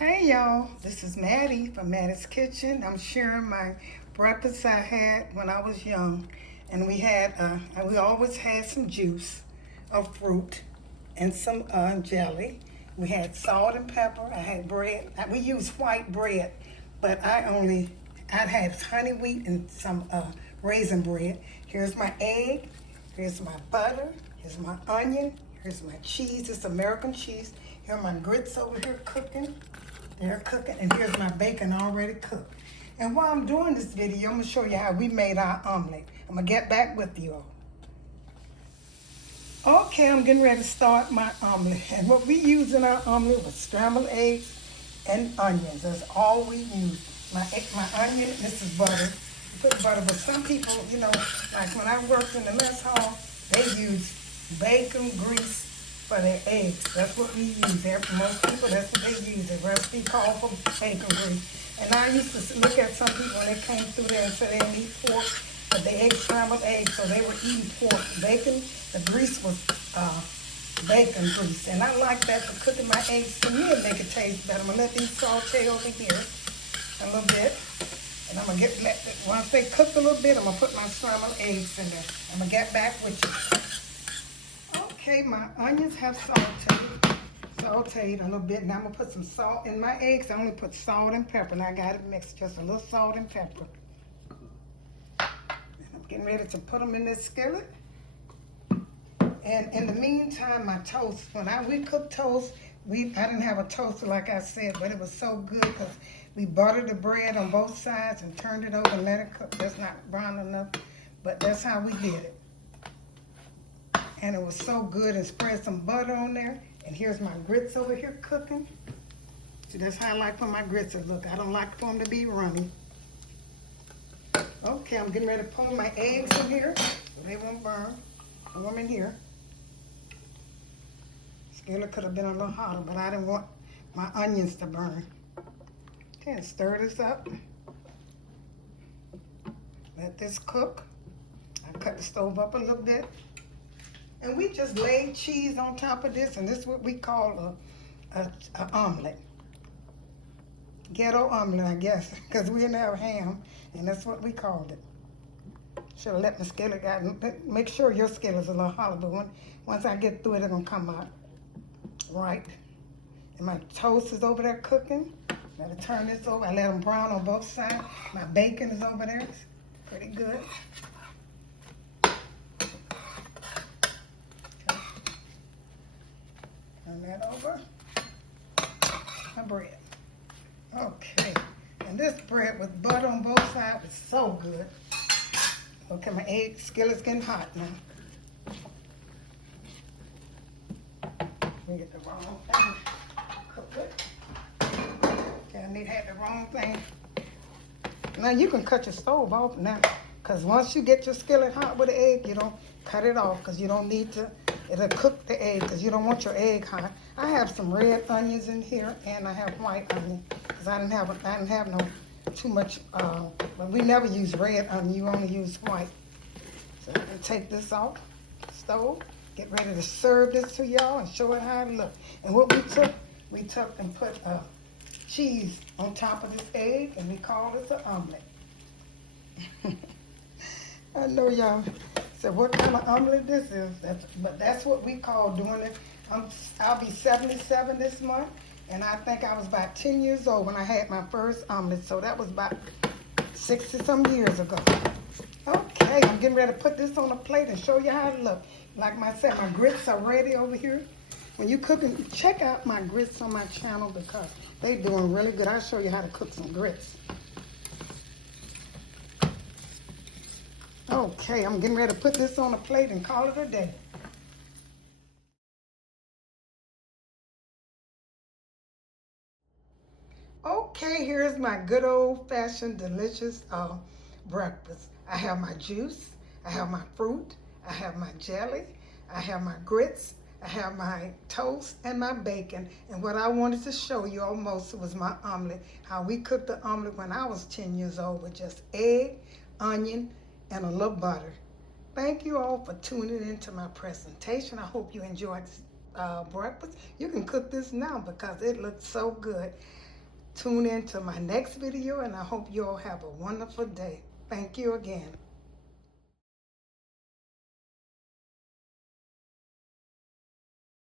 Hey y'all, this is Mattie from Mattie's Kitchen. I'm sharing my breakfast I had when I was young, and we always had some juice of fruit and some jelly. We had salt and pepper. I had bread. We used white bread, but I had honey wheat and some raisin bread. Here's my egg. Here's my butter. Here's my onion. Here's my cheese. It's American cheese. Here are my grits over here cooking. They're cooking, and here's my bacon already cooked. And while I'm doing this video, I'm gonna show you how we made our omelet. I'm gonna get back with you all. Okay, I'm getting ready to start my omelet. And what we used in our omelet was scrambled eggs and onions. That's all we used. My onion, this is butter. You put butter, but some people, like when I worked in the mess hall, they use bacon grease for their eggs. That's what we use. Most people, that's what they use. The recipe called for bacon grease. And I used to look at some people when they came through there and said they didn't eat pork, but they ate scrambled eggs, so they were eating pork. Bacon, the grease was bacon grease. And I like that for cooking my eggs. To me, it make it taste better. I'm going to let these saute over here a little bit. And I'm going to once they cook a little bit, I'm going to put my scrambled eggs in there. I'm going to get back with you. Okay, my onions have sauteed a little bit. Now I'm going to put some salt in my eggs. I only put salt and pepper, and I got it mixed, just a little salt and pepper. And I'm getting ready to put them in this skillet. And in the meantime, my toast, we cooked toast, I didn't have a toaster like I said, but it was so good because we buttered the bread on both sides and turned it over and let it cook. That's not brown enough, but that's how we did it. And it was so good, and spread some butter on there. And here's my grits over here cooking. See, that's how I like for my grits to look. I don't like for them to be runny. Okay, I'm getting ready to pull my eggs in here so they won't burn. Put them in here. Skillet could have been a little hotter, but I didn't want my onions to burn. Okay, and stir this up. Let this cook. I cut the stove up a little bit. And we just laid cheese on top of this, and this is what we call a omelet. Ghetto omelet, I guess, because we didn't have ham, and that's what we called it. Should have let my skillet make sure your skillet's a little hotter, but once I get through it, it's gonna come out right. And my toast is over there cooking. Let me turn this over. I let them brown on both sides. My bacon is over there. It's pretty good. Turn that over. My bread. Okay. And this bread with butter on both sides is so good. Okay, my skillet's getting hot now. We get the wrong thing. Cook it. Okay, I had the wrong thing. Now you can cut your stove off now, because once you get your skillet hot with the egg, you don't cut it off, because you don't need to. It'll cook the egg, because you don't want your egg hot. I have some red onions in here, and I have white onion, because I didn't have no too much. But we never use red onion. You only use white. So I'm gonna take this off the stove. Get ready to serve this to y'all and show it how it looks. And what we took and put cheese on top of this egg, and we call this an omelet. I know y'all said, what kind of omelet this is? But that's what we call doing it. I'll be 77 this month, and I think I was about 10 years old when I had my first omelet, so that was about 60-some years ago. Okay, I'm getting ready to put this on a plate and show you how it looks. Like I said, my grits are ready over here. When you're cooking, check out my grits on my channel, because they're doing really good. I'll show you how to cook some grits. Okay, I'm getting ready to put this on a plate and call it a day. Okay, here's my good old-fashioned delicious breakfast. I have my juice, I have my fruit, I have my jelly, I have my grits, I have my toast and my bacon. And what I wanted to show you almost was my omelet, how we cooked the omelet when I was 10 years old with just egg, onion, and a little butter. Thank you all for tuning into my presentation. I hope you enjoyed breakfast. You can cook this now because it looks so good. Tune in to my next video, and I hope you all have a wonderful day. Thank you again.